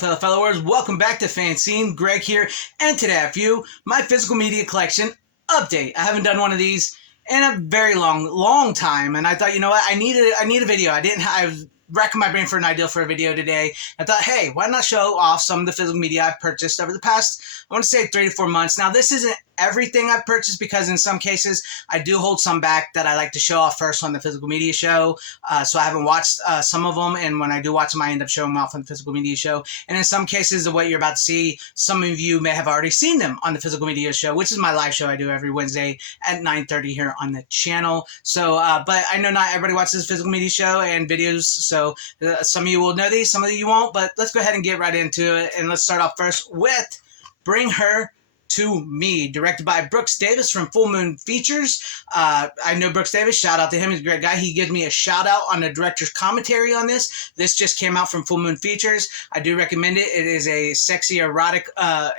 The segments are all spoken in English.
fellow followers? Welcome back to FanZcene. Greg here, and today I have for you my physical media collection update. I haven't done one of these in a very long time, and I thought, you know what, I need a video. I was racking my brain for an idea for a video today. I thought, hey, why not show off some of the physical media I've purchased over the past, I want to say 3 to 4 months. Now, this isn't everything I've purchased because in some cases I do hold some back that I like to show off first on the physical media show. So I haven't watched some of them, and when I do watch them, I end up showing them off on the physical media show. And in some cases, of what you're about to see, some of you may have already seen them on the physical media show, which is my live show I do every Wednesday at 9:30 here on the channel. So, but I know not everybody watches the physical media show and videos, so some of you will know these, some of you won't, but let's go ahead and get right into it. And let's start off first with Bring Her to Me, directed by Brooks Davis from Full Moon Features. I know Brooks Davis. Shout out to him. He's a great guy. He gives me a shout out on the director's commentary on this. This just came out from Full Moon Features. I do recommend it. It is a sexy, erotic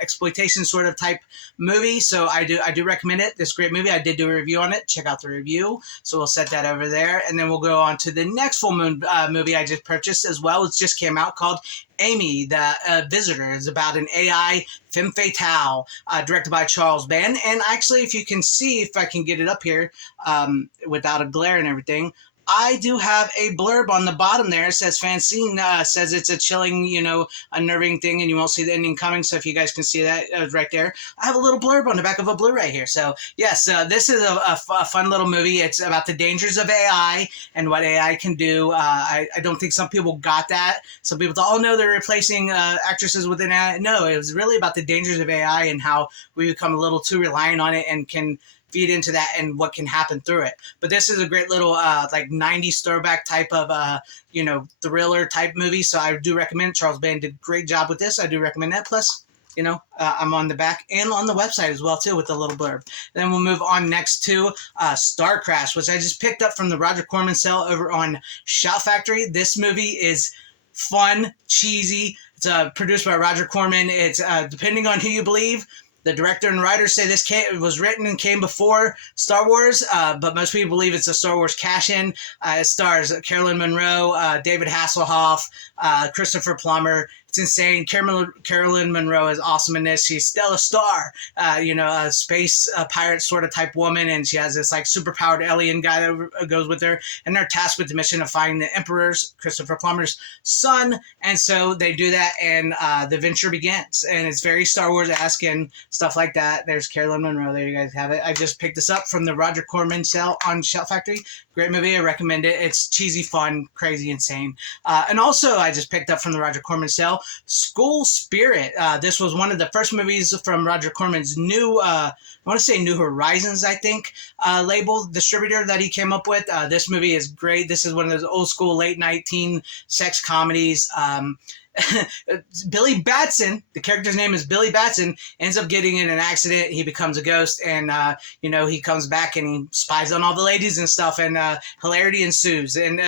exploitation sort of type movie, so I do recommend it. This great movie. I did do a review on it. Check out the review. So we'll set that over there, and then we'll go on to the next Full Moon movie I just purchased as well. It just came out, called Amy, the Visitor. Is about an AI femme fatale, directed by Charles Band. And actually, if you can see, if I can get it up here without a glare and everything, I do have a blurb on the bottom there. It says FanZcene, says it's a chilling, unnerving thing, and you won't see the ending coming. So if you guys can see that right there, I have a little blurb on the back of a Blu-ray here. So yes, this is a fun little movie. It's about the dangers of AI and what AI can do. I don't think some people got that. Some people thought, oh no, they're replacing actresses with an AI. No, it was really about the dangers of AI and how we become a little too reliant on it and can feed into that and what can happen through it. But this is a great little like 90s throwback type of thriller type movie, so I do recommend it. Charles Band did a great job with this. I do recommend that. Plus, I'm on the back and on the website as well too with a little blurb. Then we'll move on next to Star Crash, which I just picked up from the Roger Corman sale over on Shout Factory. This movie is fun, cheesy. It's produced by Roger Corman. It's depending on who you believe. The director and writers say this was written and came before Star Wars, but most people believe it's a Star Wars cash-in. It stars Carolyn Monroe, David Hasselhoff, Christopher Plummer. It's insane. Carolyn Monroe is awesome in this. She's Stella Star, a space pirate sort of type woman, and she has this like superpowered alien guy that goes with her, and they're tasked with the mission of finding the Emperor's, Christopher Plummer's son, and so they do that, and the venture begins, and it's very Star Wars-esque and stuff like that. There's Carolyn Monroe. There you guys have it. I just picked this up from the Roger Corman sale on Shout Factory. Great movie. I recommend it. It's cheesy, fun, crazy, insane. And also, I just picked up from the Roger Corman sale School Spirit. This was one of the first movies from Roger Corman's new, I want to say New Horizons, I think, label distributor that he came up with. This movie is great. This is one of those old school late night teen sex comedies. Billy Batson, the character's name is Billy Batson, ends up getting in an accident. He becomes a ghost, and he comes back and he spies on all the ladies and stuff, and hilarity ensues. And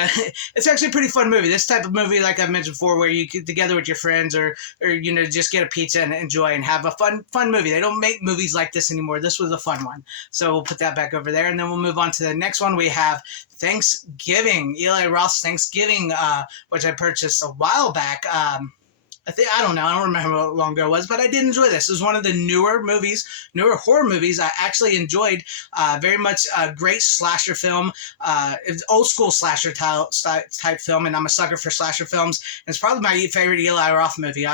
it's actually a pretty fun movie. This type of movie, like I've mentioned before, where you get together with your friends or just get a pizza and enjoy and have a fun movie. They don't make movies like this anymore. This was a fun one, so we'll put that back over there, and then we'll move on to the next one. We have Thanksgiving, Eli Roth's Thanksgiving, which I purchased a while back. I don't remember how long ago it was, but I did enjoy this. It was one of the newer horror movies I actually enjoyed very much. A great slasher film. It's old school slasher type film, and I'm a sucker for slasher films. And it's probably my favorite Eli Roth movie.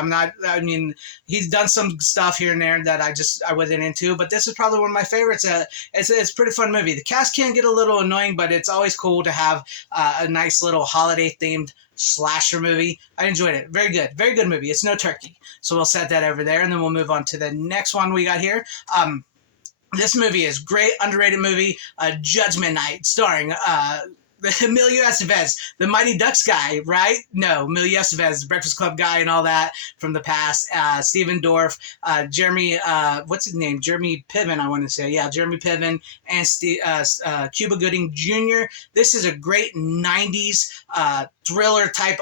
He's done some stuff here and there that I wasn't into, but this is probably one of my favorites. It's a pretty fun movie. The cast can get a little annoying, but it's always cool to have a nice little holiday themed slasher movie. I enjoyed it. Very good movie. It's no turkey. So we'll set that over there, and then we'll move on to the next one we got here. This movie is great, underrated movie, Judgment Night, starring Emilio Estevez, the Mighty Ducks guy, right? No, Emilio Estevez, the Breakfast Club guy and all that from the past. Stephen Dorff, Jeremy, what's his name? Jeremy Piven, I want to say. Yeah, Jeremy Piven and Cuba Gooding Jr. This is a great 90s thriller type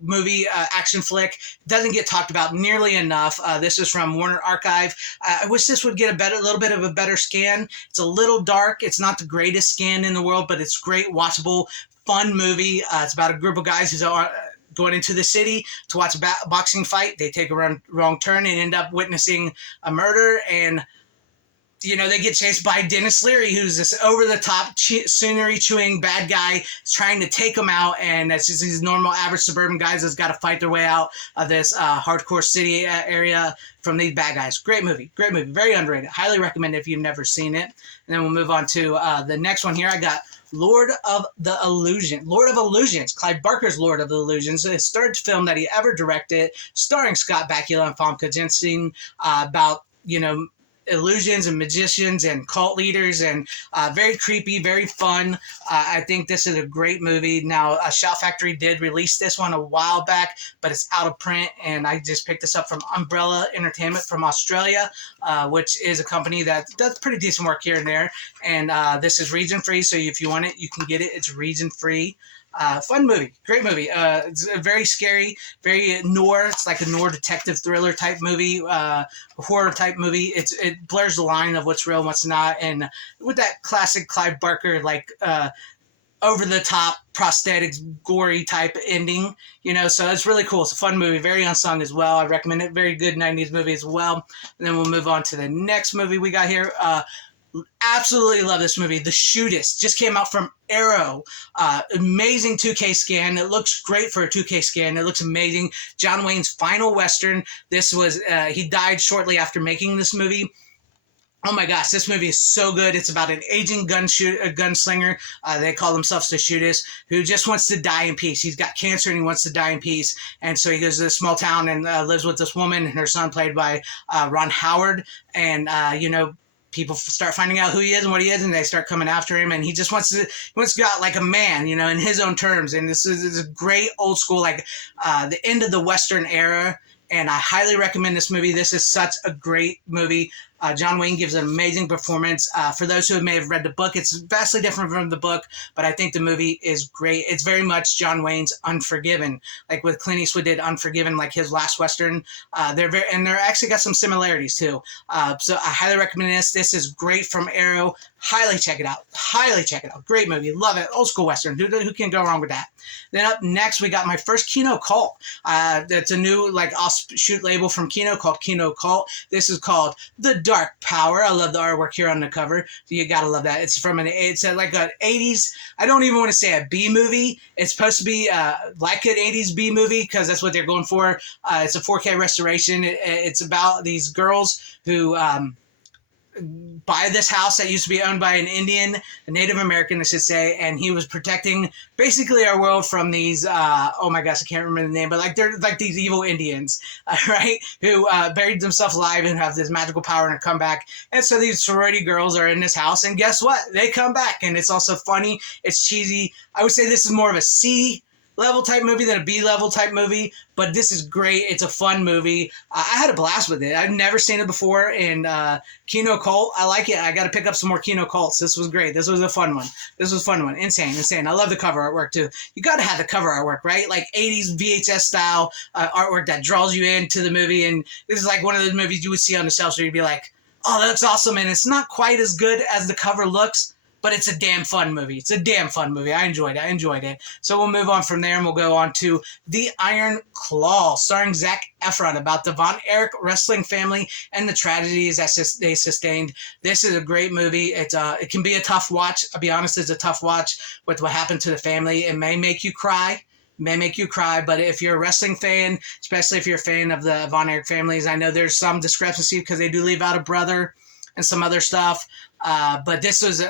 movie, action flick. Doesn't get talked about nearly enough. This is from Warner Archive. I wish this would get a little bit of a better scan. It's a little dark. It's not the greatest scan in the world, but it's great, watchable, fun movie. It's about a group of guys who are going into the city to watch a boxing fight. They take a wrong turn and end up witnessing a murder, and they get chased by Dennis Leary, who's this over-the-top scenery-chewing bad guy trying to take them out, and that's just these normal, average suburban guys that's got to fight their way out of this hardcore city area from these bad guys. Great movie, very underrated. Highly recommend it if you've never seen it. And then we'll move on to the next one here. I got Lord of Illusions, Clive Barker's Lord of the Illusions, his third film that he ever directed, starring Scott Bakula and Famke Janssen, about, illusions and magicians and cult leaders, and very creepy, very fun. I think this is a great movie. Now, Shout Factory did release this one a while back, but it's out of print, and I just picked this up from Umbrella Entertainment from Australia, which is a company that does pretty decent work here and there. And this is region free, so if you want it, you can get it. It's region free. Fun movie, great movie. It's a very scary, very noir. It's like a noir detective thriller type movie, horror type movie. It blurs the line of what's real and what's not, and with that classic Clive Barker over the top prosthetics, gory type ending. So it's really cool. It's a fun movie, very unsung as well. I recommend it. Very good 90s movie as well. And then we'll move on to the next movie we got here. Absolutely love this movie. The Shootist just came out from Arrow. Amazing 2K scan. It looks great for a 2K scan. It looks amazing. John Wayne's final Western. This was, he died shortly after making this movie. Oh my gosh, this movie is so good. It's about an aging gunslinger. They call themselves the Shootist, who just wants to die in peace. He's got cancer and he wants to die in peace. And so he goes to a small town and lives with this woman and her son, played by Ron Howard. And, people start finding out who he is and what he is, and they start coming after him. And he just wants to go out like a man, in his own terms. And this is a great old school, the end of the Western era. And I highly recommend this movie. This is such a great movie. John Wayne gives an amazing performance. For those who may have read the book, it's vastly different from the book, but I think the movie is great. It's very much John Wayne's Unforgiven, like with Clint Eastwood did Unforgiven, like his last Western. They're actually got some similarities too. So I highly recommend this. This is great from Arrow. Highly check it out. Great movie. Love it. Old school Western. Who can go wrong with that? Then up next, we got my first Kino Cult. That's a new offshoot label from Kino called Kino Cult. This is called The Dark Power. I love the artwork here on the cover. You gotta love that. It's like an 80s, I don't even want to say a B movie. It's supposed to be like an 80s B movie because that's what they're going for. It's a 4K restoration. It's about these girls who buy this house that used to be owned by an Indian, a Native American, I should say, and he was protecting basically our world from these, oh my gosh, I can't remember the name, but they're like these evil Indians, right, who buried themselves alive and have this magical power and come back. And so these sorority girls are in this house, and guess what? They come back, and it's also funny. It's cheesy. I would say this is more of a C level type movie than a B level type movie, but this is great. It's a fun movie. I had a blast with it. I've never seen it before, and Kino Cult, I like it. I got to pick up some more Kino Cults. This was great. This was a fun one. Insane. I love the cover artwork too. You got to have the cover artwork, right? Like 80s VHS style artwork that draws you into the movie, and this is like one of those movies you would see on the shelves where you'd be like, oh, that looks awesome, and it's not quite as good as the cover looks, but it's a damn fun movie. I enjoyed it. So we'll move on from there, and we'll go on to The Iron Claw, starring Zac Efron, about the Von Erich wrestling family and the tragedies that they sustained. This is a great movie. It can be a tough watch. I'll be honest, it's a tough watch with what happened to the family. It may make you cry. But if you're a wrestling fan, especially if you're a fan of the Von Erich families, I know there's some discrepancy because they do leave out a brother and some other stuff. But this was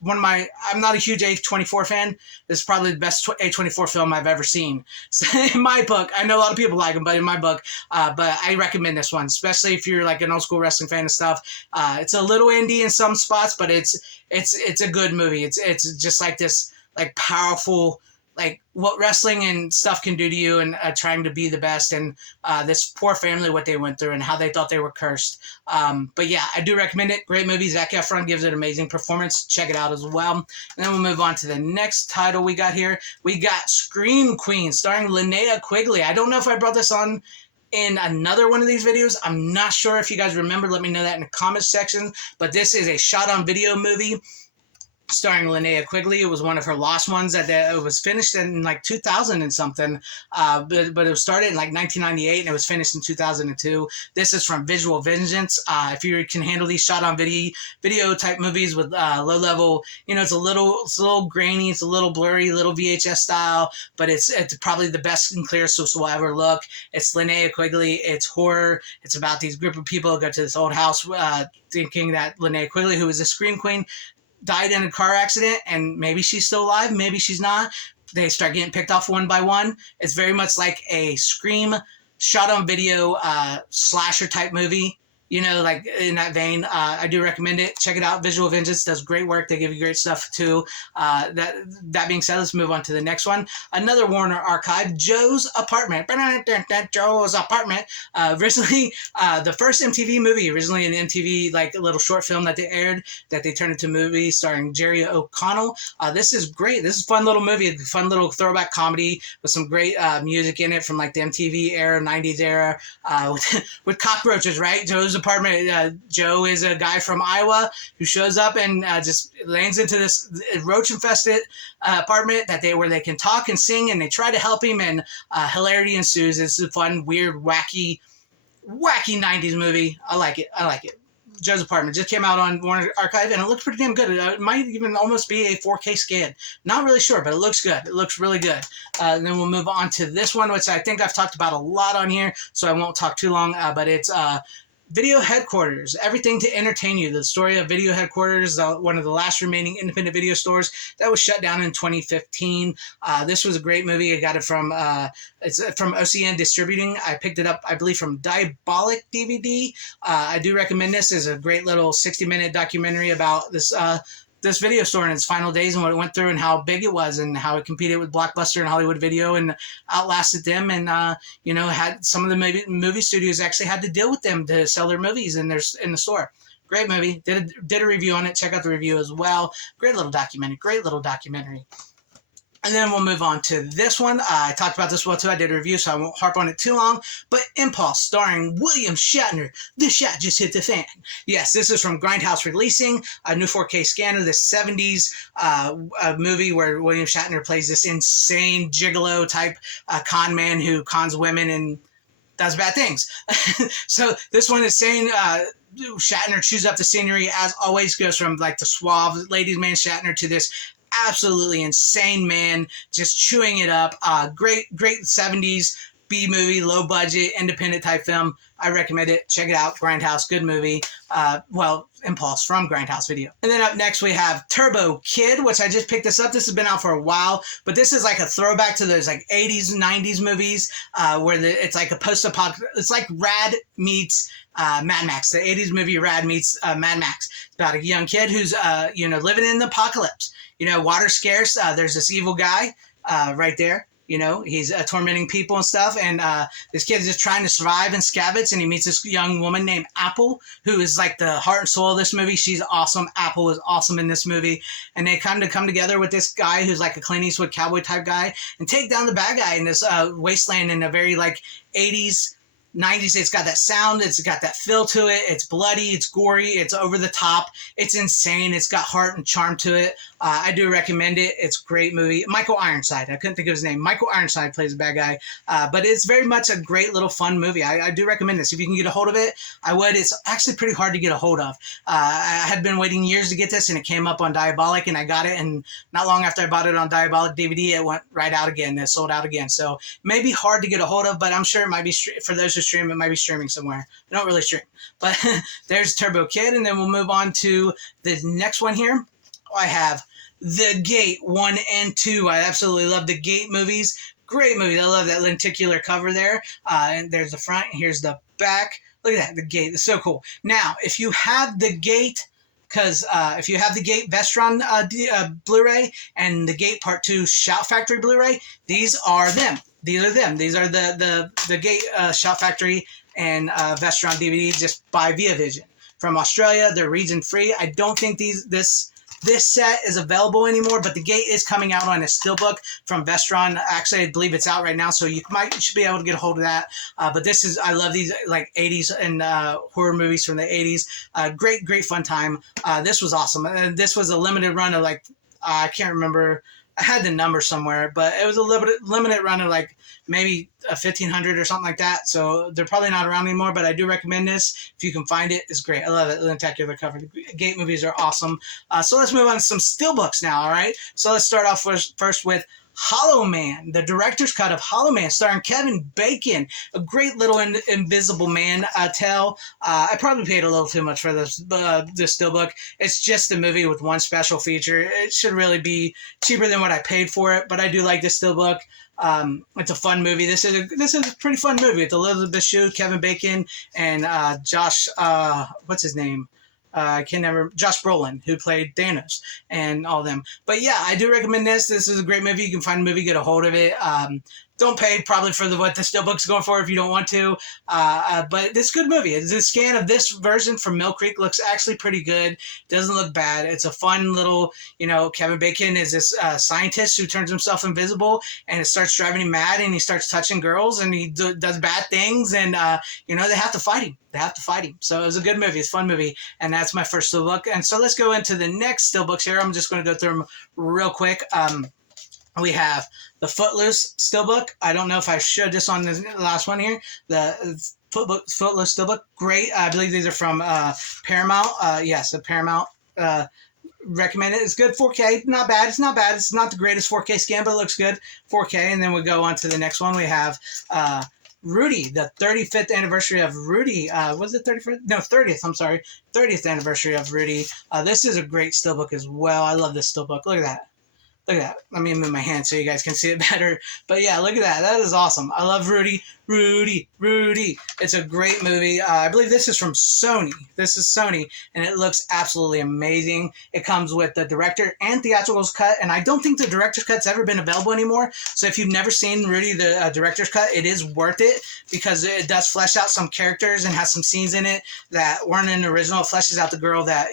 one of my, I'm not a huge A24 fan. This is probably the best A24 film I've ever seen. So in my book, I know a lot of people like them, but in my book, but I recommend this one, especially if you're like an old school wrestling fan and stuff. It's a little indie in some spots, but it's a good movie. It's just like this, like powerful, like what wrestling and stuff can do to you, and trying to be the best, and this poor family, what they went through and how they thought they were cursed. But yeah, I do recommend it. Great movie. Zac Efron gives it an amazing performance. Check it out as well. And then we'll move on to the next title we got here. We got Scream Queen, starring Linnea Quigley. I don't know if I brought this on in another one of these videos. I'm not sure if you guys remember. Let me know that in the comments section. But this is a shot on video movie. starring Linnea Quigley. It was one of her lost ones that it was finished in like 2000 and something, but it was started in like 1998 and it was finished in 2002. This is from Visual Vengeance. If you can handle these shot on video type movies with low level, it's a little grainy, it's a little blurry, little VHS style, but it's probably the best and clearest this will ever look. It's Linnea Quigley. It's horror. It's about these group of people who go to this old house, thinking that Linnea Quigley, who is a scream queen, died in a car accident, and maybe she's still alive, maybe she's not. They start getting picked off one by one. It's very much like a Scream shot on video slasher type movie, like in that vein. I do recommend it. Check it out. Visual Vengeance does great work. They give you great stuff too. That being said, let's move on to the next one. Another Warner Archive, Joe's Apartment. Joe's Apartment. Originally, the first MTV movie, originally an MTV like a little short film that they aired, that they turned into a movie starring Jerry O'Connell. This is great. This is a fun little movie, a fun little throwback comedy with some great music in it from like the MTV era, 90s era, with cockroaches, right? Joe's Apartment. Joe is a guy from Iowa who shows up and just lands into this roach-infested apartment where they can talk and sing, and they try to help him, and hilarity ensues. It's a fun, weird, wacky 90s movie. I like it. Joe's Apartment just came out on Warner Archive, and it looks pretty damn good. It might even almost be a 4K scan. Not really sure, but it looks good. It looks really good. And then we'll move on to this one, which I think I've talked about a lot on here, so I won't talk too long, but it's Video Headquarters, everything to entertain you. The story of Video Headquarters, one of the last remaining independent video stores that was shut down in 2015. This was a great movie. I got it from it's from OCN Distributing. I picked it up, I believe, from Diabolic DVD. I do recommend this. It's a great little 60-minute documentary about this video store in its final days and what it went through and how big it was and how it competed with Blockbuster and Hollywood Video and outlasted them, and had some of the movie studios actually had to deal with them to sell their movies in the store. Great movie. Did a review on it. Check out the review as well. Great little documentary. And then we'll move on to this one. I talked about this one too. I did a review, so I won't harp on it too long. But Impulse, starring William Shatner. The shot just hit the fan. Yes, this is from Grindhouse Releasing, a new 4K scanner. The 70s movie where William Shatner plays this insane gigolo type con man who cons women and does bad things. So this one is saying Shatner chews up the scenery as always, goes from like the suave ladies man Shatner to this absolutely insane man just chewing it up. Great 70s B movie, low budget, independent type film. I recommend it. Check it out. Grindhouse, good movie. Impulse from Grindhouse Video. And then up next we have Turbo Kid, which I just picked this up. This has been out for a while, but this is like a throwback to those like 80s, 90s movies where it's like a post-apocalyptic. It's like Rad meets Mad Max. The 80s movie Rad meets Mad Max. It's about a young kid who's living in the apocalypse. Water's scarce. There's this evil guy right there. He's tormenting people and stuff, and this kid is just trying to survive and scavenge, and he meets this young woman named Apple, who is like the heart and soul of this movie. She's awesome. Apple is awesome in this movie, and they come together with this guy who's like a Clint Eastwood cowboy type guy and take down the bad guy in this wasteland in a very like 80s, 90s. It's got that sound, it's got that feel to it, it's bloody, it's gory, it's over the top, it's insane, it's got heart and charm to it. I do recommend it. It's a great movie. Michael Ironside, I couldn't think of his name. Michael Ironside plays a bad guy, but it's very much a great little fun movie. I do recommend this. If you can get a hold of it, I would. It's actually pretty hard to get a hold of. I had been waiting years to get this, and it came up on Diabolic, and I got it, and not long after I bought it on Diabolic DVD, it went right out again. It sold out again. So it may be hard to get a hold of, but I'm sure it might be, for those who stream, it might be streaming somewhere. I don't really stream. But there's Turbo Kid, and then we'll move on to the next one here. I have The Gate 1 and 2. I absolutely love the Gate movies. Great movies. I love that lenticular cover there. And there's the front. Here's the back. Look at that. The Gate. It's so cool. Now, if you have the Gate, because if you have the Gate Vestron Blu-ray and the Gate Part 2 Shout Factory Blu-ray, these are them. These are them. These are the Gate Shout Factory and Vestron DVD just by Via Vision. From Australia, they're region free. I don't think this this set is available anymore, but the Gate is coming out on a Steelbook from Vestron. Actually, I believe it's out right now, so you should be able to get a hold of that. But this is, I love these like 80s and horror movies from the 80s. Great fun time. This was awesome. And this was a limited run of like, I can't remember. I had the number somewhere, but it was a limited run of like maybe a 1,500 or something like that. So they're probably not around anymore, but I do recommend this. If you can find it, it's great. I love it. Lentacular cover. Gate movies are awesome. So let's move on to some Steelbooks now, all right? So let's start off first with Hollow Man, the director's cut of Hollow Man, starring Kevin Bacon. A great little Invisible Man tale. I probably paid a little too much for this Steelbook. It's just a movie with one special feature. It should really be cheaper than what I paid for it, but I do like this Steelbook. It's a fun movie. This is a pretty fun movie. It's Elizabeth Shue, Kevin Bacon, and Josh. What's his name? Josh Brolin, who played Thanos, and all of them. But yeah, I do recommend this. This is a great movie. You can find a movie, get a hold of it. Don't pay probably for what the Steelbook's going for if you don't want to. But this is a good movie. The scan of this version from Mill Creek looks actually pretty good. Doesn't look bad. It's a fun little, Kevin Bacon is this scientist who turns himself invisible, and it starts driving him mad, and he starts touching girls, and he does bad things, and, they have to fight him. So it was a good movie. It's a fun movie. And that's my first Steelbook. And so let's go into the next Steelbooks here. I'm just going to go through them real quick. We have the Footloose Steelbook. I don't know if I showed this on the last one here. The Footloose Steelbook. Great. I believe these are from Paramount. Yes, the Paramount. Recommend it. It's good 4K. Not bad. It's not bad. It's not the greatest 4K scan, but it looks good 4K. And then we go on to the next one. We have Rudy, the 35th anniversary of Rudy. Was it 31st? No, 30th. I'm sorry. 30th anniversary of Rudy. This is a great Steelbook as well. I love this Steelbook. Look at that. Look at that. Let me move my hand so you guys can see it better. But yeah, look at that. That is awesome. I love Rudy. It's a great movie. I believe this is from Sony. This is Sony, and it looks absolutely amazing. It comes with the director and theatricals cut, and I don't think the director's cut's ever been available anymore. So if you've never seen Rudy, the director's cut, it is worth it because it does flesh out some characters and has some scenes in it that weren't in the original. It fleshes out the girl that,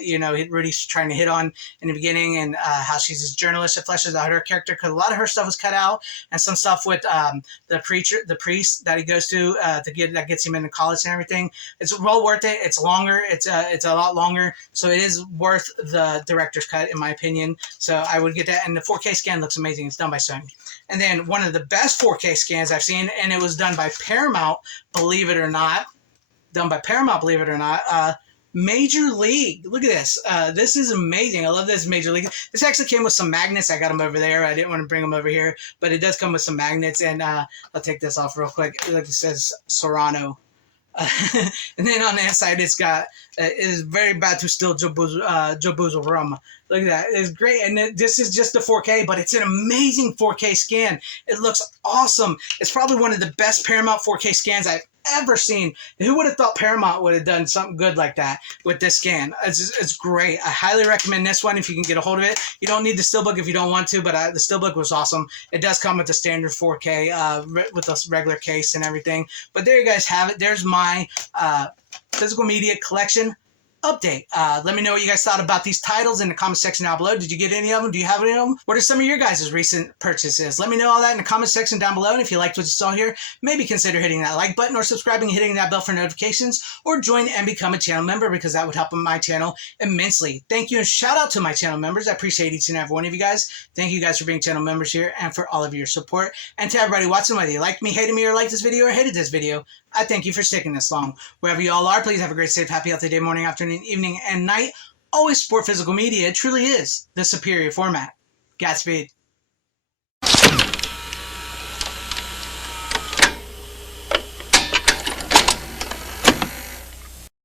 Rudy's trying to hit on in the beginning, and how she's this journalist. It fleshes out her character because a lot of her stuff was cut out, and some stuff with the priest that he goes to that gets him into college and everything. It's well worth it. It's longer. It's a lot longer, so it is worth the director's cut in my opinion. So I would get that, and the 4K scan looks amazing. It's done by Sony. And then one of the best 4K scans I've seen, and it was done by Paramount, believe it or not. Major League. Look at this. This is amazing. I love this Major League. This actually came with some magnets. I got them over there. I didn't want to bring them over here, but it does come with some magnets. And I'll take this off real quick. Like it says Serrano. And then on the inside, it's got, it is very bad to steal Jobuzo rum. Look at that. It's great. And this is just the 4K, but it's an amazing 4K scan. It looks awesome. It's probably one of the best Paramount 4K scans I've ever seen. Who would have thought Paramount would have done something good like that with this scan? It's great. I highly recommend this one if you can get a hold of it. You don't need the Steelbook if you don't want to, but the Steelbook was awesome. It does come with the standard 4K with a regular case and everything. But there you guys have it. There's my physical media collection update. Let me know what you guys thought about these titles in the comment section down below. Did you get any of them? Do you have any of them? What are some of your guys' recent purchases? Let me know all that in the comment section down below. And if you liked what you saw here, maybe consider hitting that like button or subscribing and hitting that bell for notifications, or join and become a channel member because that would help my channel immensely. Thank you, and shout out to my channel members. I appreciate each and every one of you guys. Thank you guys for being channel members here and for all of your support. And to everybody watching, whether you liked me, hated me, or liked this video or hated this video, I thank you for sticking this long. Wherever you all are, please have a great, safe, happy, healthy day, morning, afternoon, evening, and night. Always support physical media. It truly is the superior format. Godspeed.